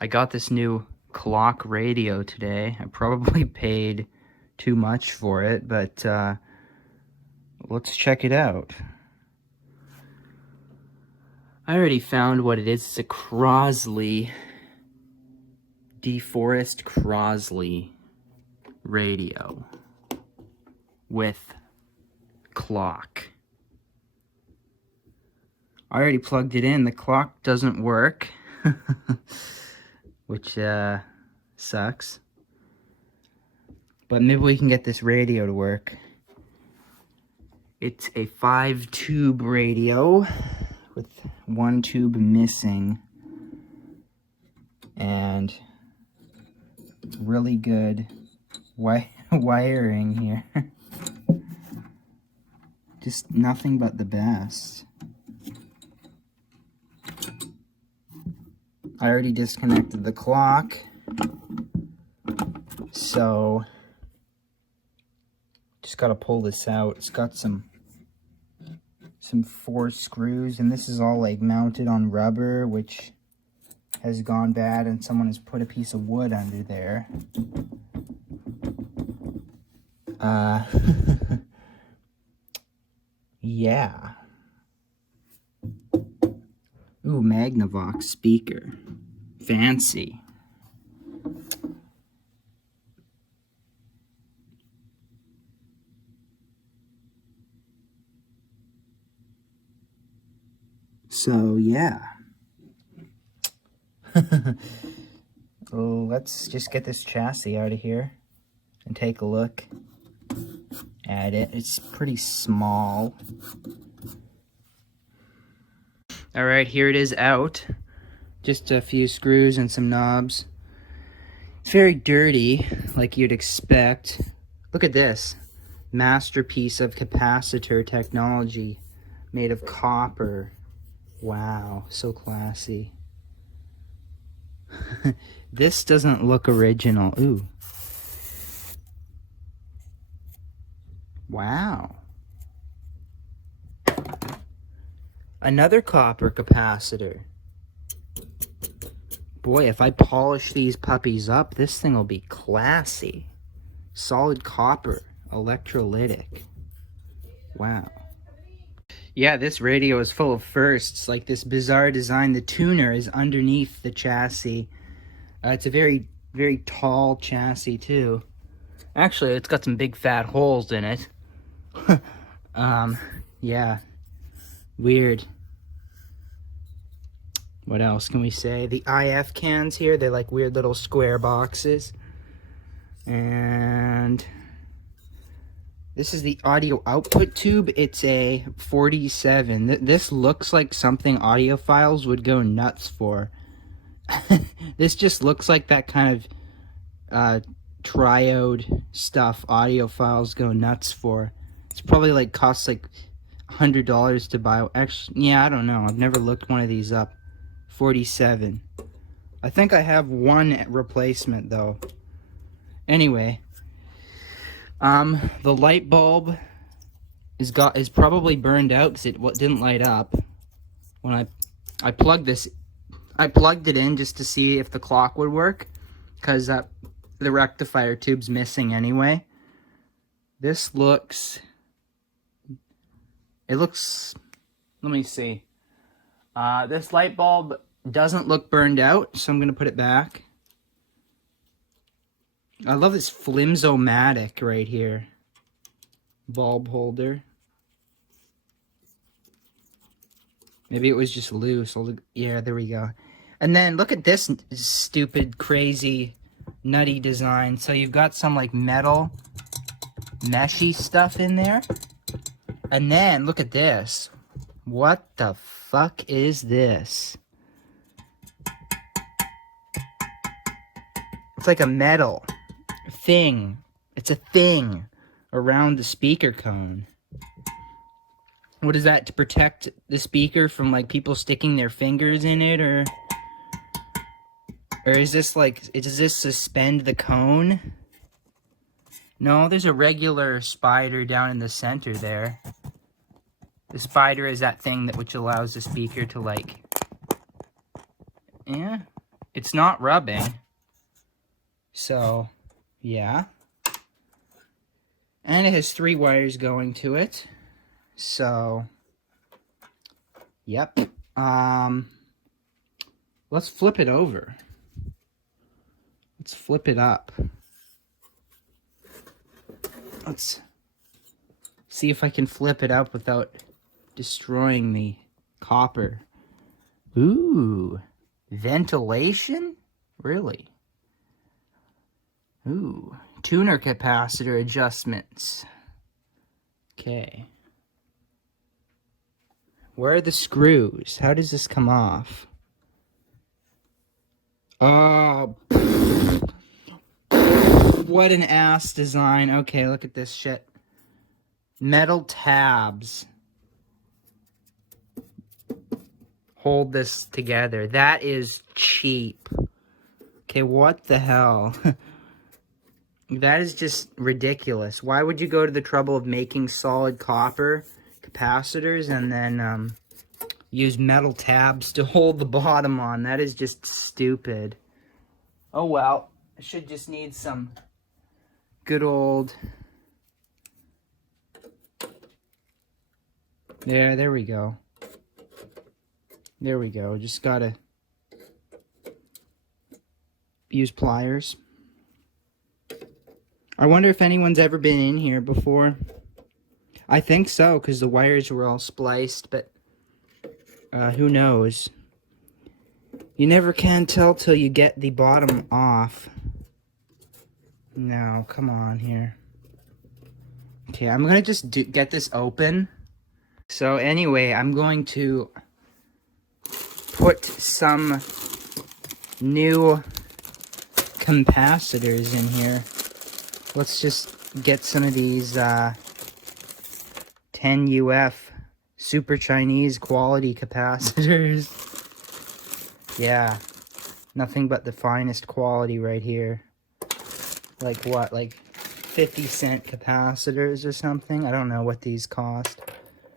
I got this new clock radio today. I probably paid too much for it, but let's check it out. I already found what it is. It's a Crosley, DeForest Crosley radio with clock. I already plugged it in. The clock doesn't work, which sucks. But maybe we can get this radio to work. It's a 5-tube radio with 1 tube missing. And really good wiring here. Just nothing but the best. I already disconnected the clock, so just gotta pull this out. It's got some 4 screws, and this is all like mounted on rubber, which has gone bad, and someone has put a piece of wood under there. Yeah. Ooh, Magnavox speaker. Fancy. So, yeah. Let's just get this chassis out of here and take a look at it. It's pretty small. Alright, here it is out. Just a few screws and some knobs. It's very dirty, like you'd expect. Look at this. Masterpiece of capacitor technology made of copper. Wow, so classy. This doesn't look original. Ooh. Wow. Another copper capacitor. Boy, if I polish these puppies up, this thing will be classy. Solid copper, electrolytic. Wow. Yeah, this radio is full of firsts, like this bizarre design. The tuner is underneath the chassis. It's a very, very tall chassis, too. Actually, it's got some big fat holes in it. Yeah. Weird. What else can we say? The IF cans here, they're like weird little square boxes. And this is the audio output tube. It's a 47. This looks like something audiophiles would go nuts for. This just looks like that kind of triode stuff audiophiles go nuts for. It's probably like costs like $100 to buy. Actually, yeah, I don't know. I've never looked one of these up. 47. I think I have one replacement though. Anyway, the light bulb is probably burned out because it didn't light up when I plugged this. I plugged it in just to see if the clock would work, because the rectifier tube's missing anyway. This looks. It looks. Let me see. This light bulb doesn't look burned out, so I'm gonna put it back. I love this Flimsomatic right here. Bulb holder. Maybe it was just loose. Yeah, there we go. And then look at this stupid, crazy, nutty design. So you've got some like metal, meshy stuff in there. And then look at this. What the fuck is this? It's like a metal thing. It's a thing around the speaker cone. What is that, to protect the speaker from like people sticking their fingers in it, or is this like, does this suspend the cone? No, there's a regular spider down in the center there. The spider is that thing which allows the speaker to like, yeah, it's not rubbing. So, yeah. And it has 3 wires going to it. So, yep. Let's flip it over. Let's flip it up. Let's see if I can flip it up without destroying the copper. Ooh, ventilation? Really? Ooh, tuner capacitor adjustments. Okay. Where are the screws? How does this come off? Oh, what an ass design. Okay, look at this shit. Metal tabs hold this together. That is cheap. Okay, what the hell? That is just ridiculous. Why would you go to the trouble of making solid copper capacitors and then use metal tabs to hold the bottom on? That is just stupid. Oh well, I should just need some good old... There we go. There we go. Just gotta use pliers. I wonder if anyone's ever been in here before. I think so, because the wires were all spliced, but who knows? You never can tell till you get the bottom off. No, come on here. Okay, I'm gonna just get this open. So anyway, I'm going to put some new capacitors in here. Let's just get some of these 10UF Super Chinese quality capacitors. Yeah, nothing but the finest quality right here. Like what, like 50-cent capacitors or something? I don't know what these cost.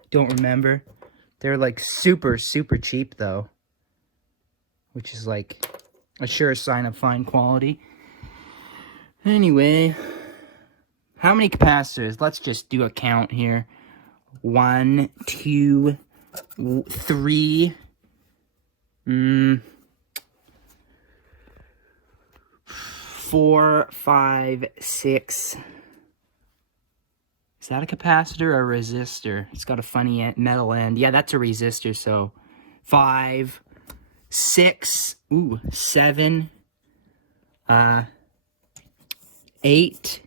Don't remember. They're like super cheap though, which is like a sure sign of fine quality. Anyway, how many capacitors? Let's just do a count here. 1, 2, 3, 4, 5, 6. Is that a capacitor or a resistor? It's got a funny metal end. Yeah, that's a resistor, so 5, 6, 7, 8.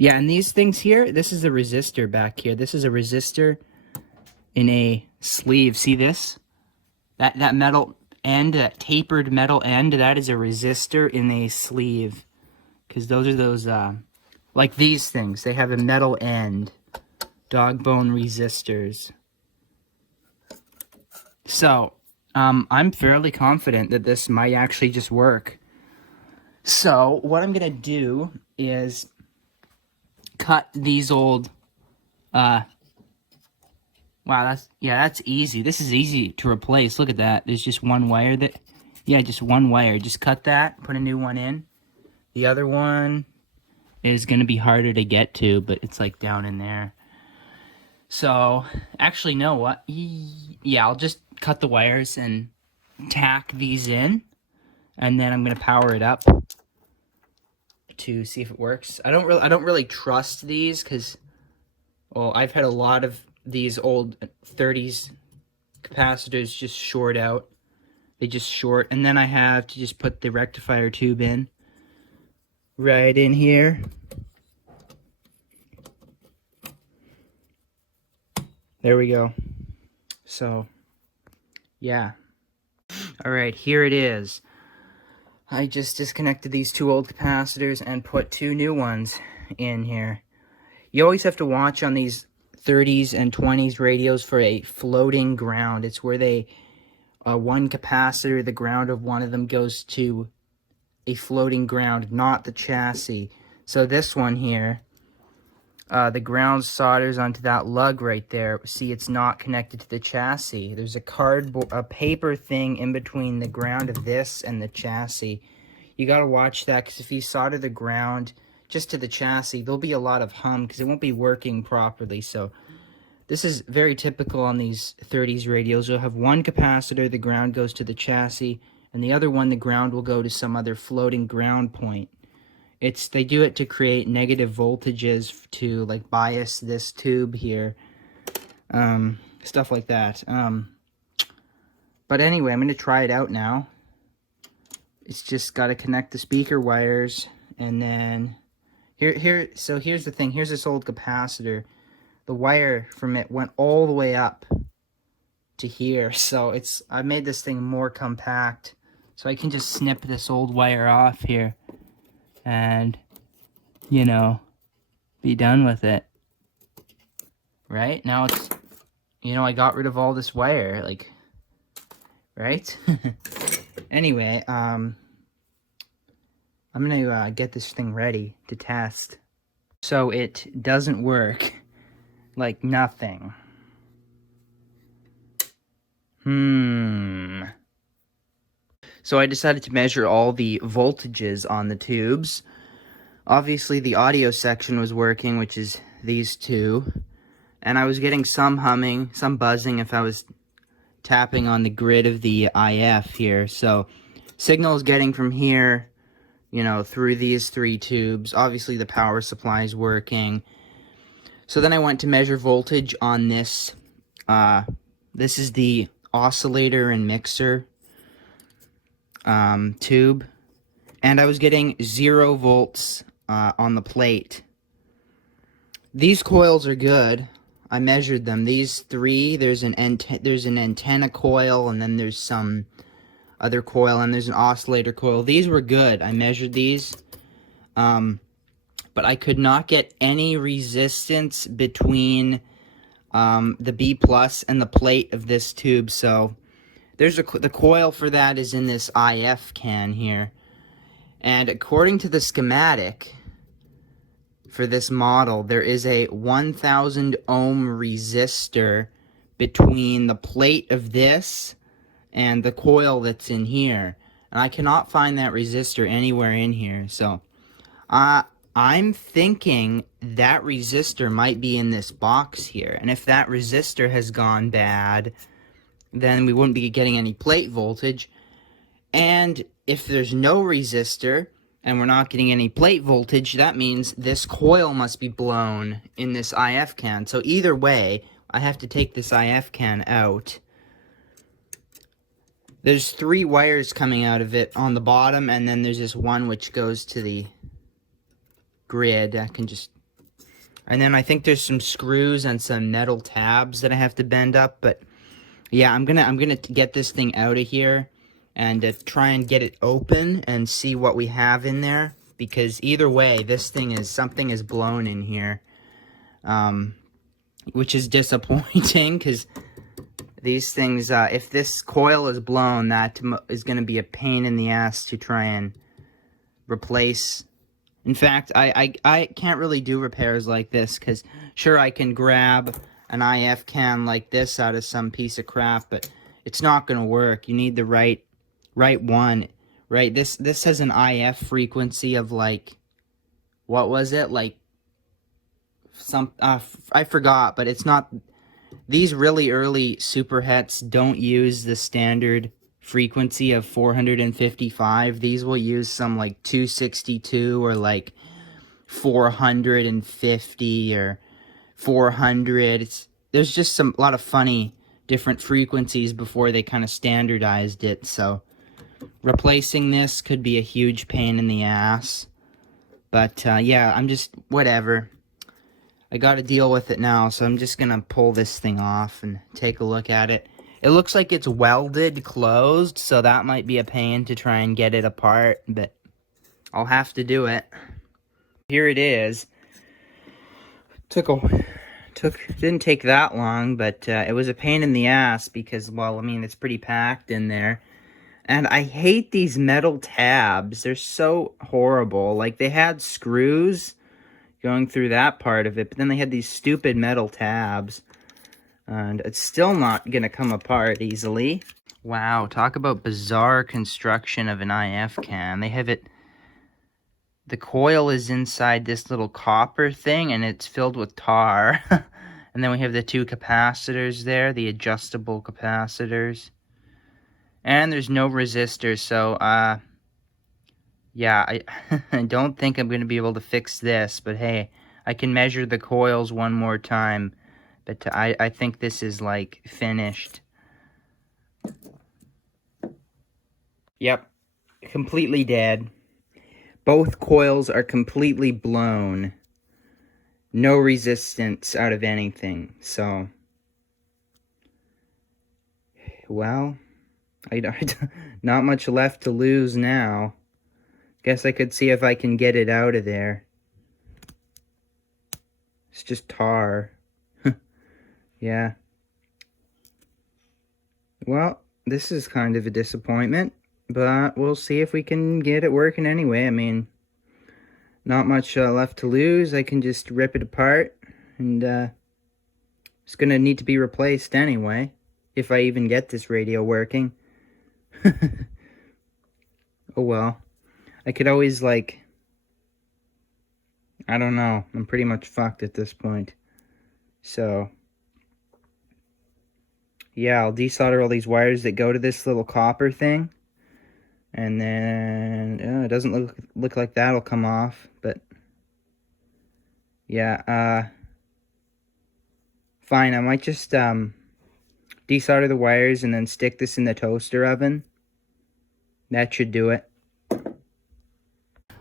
Yeah, and these things here, this is a resistor back here. This is a resistor in a sleeve. See this? That metal end, that tapered metal end, that is a resistor in a sleeve. Because those are those, like these things. They have a metal end. Dog bone resistors. So, I'm fairly confident that this might actually just work. So, what I'm going to do is cut these old, wow, that's easy. This is easy to replace. Look at that. There's just one wire just one wire. Just cut that, put a new one in. The other one is going to be harder to get to, but it's like down in there. So, actually, know what? Yeah, I'll just cut the wires and tack these in, and then I'm going to power it up to see if it works. I don't really trust these because, well, I've had a lot of these old 30s capacitors just short out. They just short, and then I have to just put the rectifier tube in. Right in here. There we go. So, yeah. Alright, here it is. I just disconnected these 2 old capacitors and put 2 new ones in here. You always have to watch on these 30s and 20s radios for a floating ground. It's where they, one capacitor, the ground of one of them goes to a floating ground, not the chassis. So this one here, the ground solders onto that lug right there. See, it's not connected to the chassis. There's a paper thing in between the ground of this and the chassis. You gotta watch that, because if you solder the ground just to the chassis, there'll be a lot of hum, because it won't be working properly. So this is very typical on these 30s radios. You'll have one capacitor, the ground goes to the chassis, and the other one, the ground will go to some other floating ground point. They do it to create negative voltages to like bias this tube here, stuff like that. But anyway, I'm gonna try it out now. It's just got to connect the speaker wires, and then so here's the thing. Here's this old capacitor. The wire from it went all the way up to here, so I made this thing more compact, so I can just snip this old wire off here and, you know, be done with it. Right? Now it's, you know, I got rid of all this wire, like, right? Anyway, I'm gonna get this thing ready to test. So it doesn't work. Like nothing. So I decided to measure all the voltages on the tubes. Obviously the audio section was working, which is these two. And I was getting some humming, some buzzing if I was tapping on the grid of the IF here. So signal is getting from here, you know, through these three tubes. Obviously the power supply is working. So then I went to measure voltage on this. This is the oscillator and mixer tube. And I was getting 0 volts on the plate. These coils are good. I measured them. These three, there's an antenna coil, and then there's some other coil, and there's an oscillator coil. These were good. I measured these. But I could not get any resistance between the B plus and the plate of this tube. So the coil for that is in this IF can here. And according to the schematic for this model, there is a 1000 ohm resistor between the plate of this and the coil that's in here. And I cannot find that resistor anywhere in here. So I'm thinking that resistor might be in this box here. And if that resistor has gone bad, then we wouldn't be getting any plate voltage. And if there's no resistor and we're not getting any plate voltage, that means this coil must be blown in this IF can. So either way, I have to take this IF can out. There's 3 wires coming out of it on the bottom, and then there's this one which goes to the grid. And then I think there's some screws and some metal tabs that I have to bend up. But yeah, I'm gonna get this thing out of here and try and get it open and see what we have in there, because either way, something is blown in here, which is disappointing, because these things, if this coil is blown, that is going to be a pain in the ass to try and replace. In fact, I can't really do repairs like this, because sure, I can grab an IF can like this out of some piece of crap, but it's not going to work. You need the right one, right? This has an IF frequency of like, what was it? Like I forgot, but it's not. These really early superhets don't use the standard frequency of 455. These will use some like 262 or like 450 or 400. There's just a lot of funny different frequencies before they kind of standardized it. So replacing this could be a huge pain in the ass. But yeah, I'm just, whatever. I gotta deal with it now, so I'm just gonna pull this thing off and take a look at it. It looks like it's welded closed, so that might be a pain to try and get it apart, but I'll have to do it. Here it is. Didn't take that long, but it was a pain in the ass because, well, I mean, it's pretty packed in there. And I hate these metal tabs. They're so horrible. Like, they had screws, going through that part of it. But then they had these stupid metal tabs. And it's still not going to come apart easily. Wow, talk about bizarre construction of an IF can. They have it... The coil is inside this little copper thing, and it's filled with tar. And then we have the two capacitors there, the adjustable capacitors. And there's no resistors, so, yeah, I don't think I'm going to be able to fix this. But hey, I can measure the coils one more time. But I think this is, like, finished. Yep, completely dead. Both coils are completely blown. No resistance out of anything, so... Well, not much left to lose now. Guess I could see if I can get it out of there. It's just tar. Yeah. Well, this is kind of a disappointment, but we'll see if we can get it working anyway. I mean, not much left to lose. I can just rip it apart, and it's going to need to be replaced anyway, if I even get this radio working. Oh well. I could always, like, I don't know. I'm pretty much fucked at this point. So, yeah, I'll desolder all these wires that go to this little copper thing. And then, it doesn't look like that'll come off, but, yeah, fine, I might just, desolder the wires and then stick this in the toaster oven. That should do it.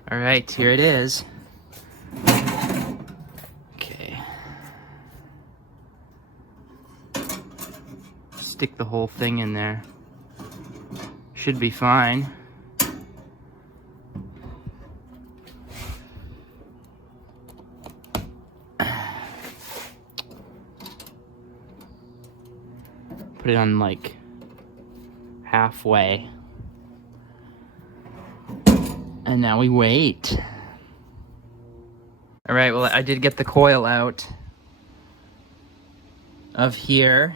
Alright, here it is. Okay. Stick the whole thing in there. Should be fine. Put it on, like, halfway. And now we wait. Alright, well, I did get the coil out of here.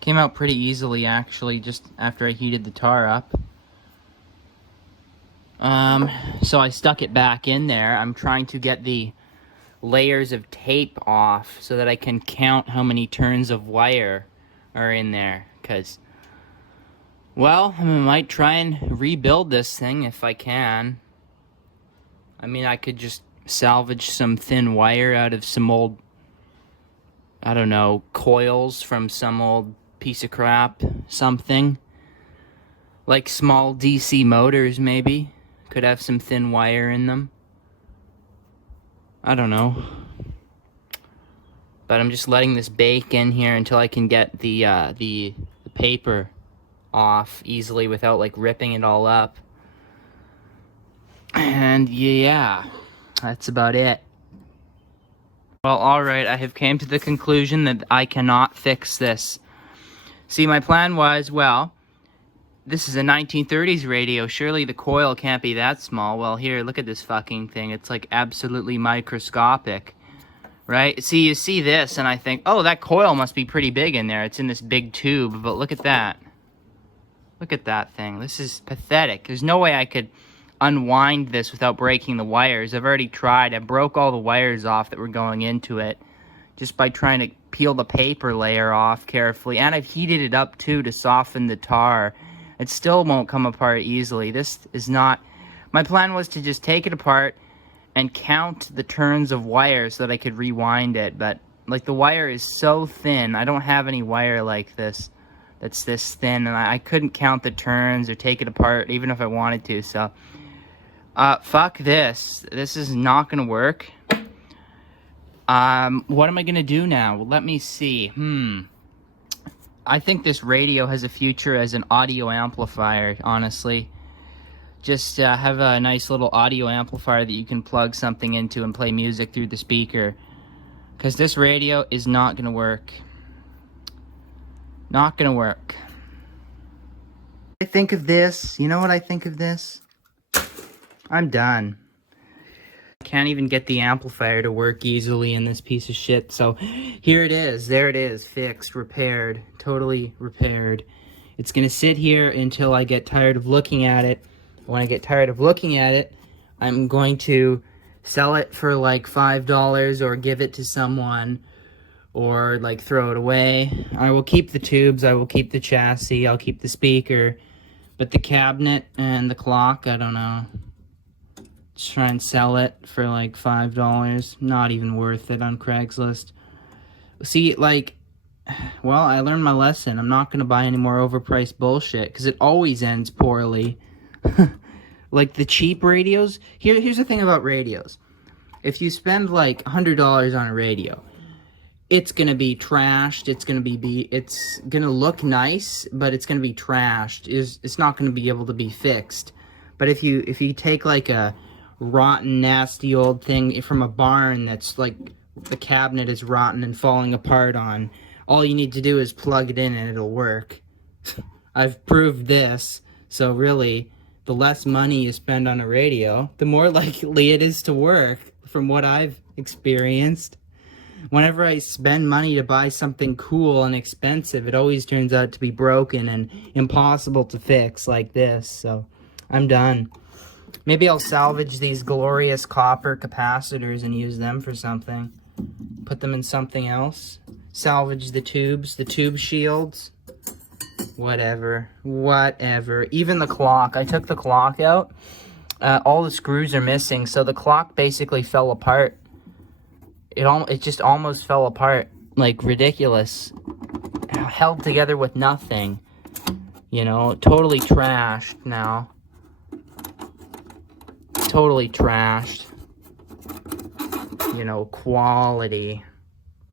Came out pretty easily, actually, just after I heated the tar up. So I stuck it back in there. I'm trying to get the layers of tape off so that I can count how many turns of wire are in there, because, well, I might try and rebuild this thing if I can. I mean, I could just salvage some thin wire out of some old, I don't know, coils from some old piece of crap, something. Like small DC motors, maybe. Could have some thin wire in them. I don't know. But I'm just letting this bake in here until I can get the paper off easily without, like, ripping it all up. And yeah, that's about it. Well, alright, I have came to the conclusion that I cannot fix this. See, my plan was, well, this is a 1930s radio. Surely the coil can't be that small. Well, here, look at this fucking thing. It's, like, absolutely microscopic. Right? See, you see this, and I think, oh, that coil must be pretty big in there. It's in this big tube, but look at that. Look at that thing. This is pathetic. There's no way I could unwind this without breaking the wires. I've already tried. I broke all the wires off that were going into it just by trying to peel the paper layer off carefully. And I've heated it up, too, to soften the tar. It still won't come apart easily. This is not... My plan was to just take it apart and count the turns of wire so that I could rewind it. But, like, the wire is so thin. I don't have any wire like this that's this thin. And I couldn't count the turns or take it apart even if I wanted to. So, fuck this. This is not going to work. What am I going to do now? Well, let me see. I think this radio has a future as an audio amplifier, honestly. Just have a nice little audio amplifier that you can plug something into and play music through the speaker. Because this radio is not going to work. Not going to work. I think of this. You know what I think of this? I'm done. Can't even get the amplifier to work easily in this piece of shit. So here it is. There it is. Fixed, repaired, totally repaired. It's going to sit here until I get tired of looking at it. When I get tired of looking at it, I'm going to sell it for like $5 or give it to someone or like throw it away. I will keep the tubes, I will keep the chassis, I'll keep the speaker, but the cabinet and the clock, I don't know. Just try and sell it for like $5. Not even worth it on Craigslist. See, like, well, I learned my lesson. I'm not going to buy any more overpriced bullshit because it always ends poorly. Like the cheap radios. Here's the thing about radios. If you spend like $100 on a radio, it's going to be trashed. It's going to look nice, but it's going to be trashed. It's not going to be able to be fixed. But if you take like a rotten, nasty old thing from a barn that's like the cabinet is rotten and falling apart on, all you need to do is plug it in and it'll work. I've proved this. So really, the less money you spend on a radio, the more likely it is to work, from what I've experienced. Whenever I spend money to buy something cool and expensive, it always turns out to be broken and impossible to fix, like this. So I'm done. Maybe I'll salvage these glorious copper capacitors and use them for something. Put them in something else. Salvage the tubes, the tube shields. Whatever. Even the clock. I took the clock out. All the screws are missing, so the clock basically fell apart. It just almost fell apart. Like, ridiculous. Held together with nothing. You know, totally trashed now. Totally trashed. You know, quality.